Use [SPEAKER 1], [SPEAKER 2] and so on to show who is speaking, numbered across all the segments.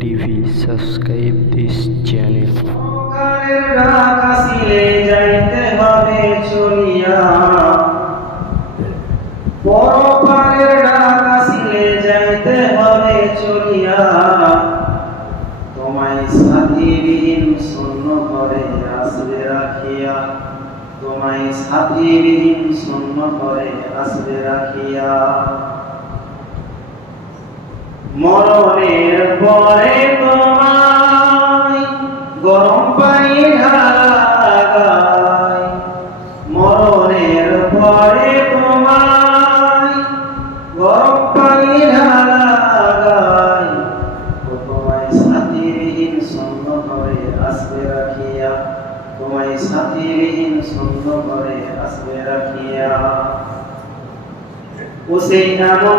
[SPEAKER 1] TV subscribe this channel
[SPEAKER 2] পরকালের ডাক যাইতে হবে চলিয়া। পরপারের ডাক যাইতে হবে চলিয়া। তোমায় সাথীবিহীন শূন্য ঘরে আসবে রাখিয়া। তোমায় সাথীবিহীন শূন্য ঘরে আসবে রাখিয়া। মরণের পরে তোমায় গরম পানি মরণের পরে তোমায় গরম পানি ঢালাগায় তোমায় সাথীবিহীন শূন্য করে আসবে রাখিয়া তোমায় সাথীবিহীন শূন্য করে আসবে রাখিয়া। ও সেই এমন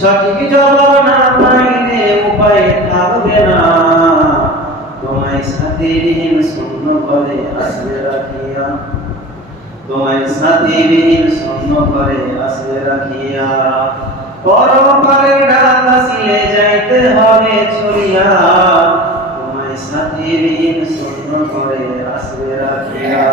[SPEAKER 2] সঠিক জবাব না পাইলে উপায় থাকবে না। তোমায় সাথীবিহীন শূন্য করে আসবে রাখিয়া। তোমায় সাথীবিহীন শূন্য করে আসবে রাখিয়া। পরপারে ডাক আসিলে যাইতে হবে চলিয়া। তোমায় সাথীবিহীন শূন্য করে আসবে রাখিয়া।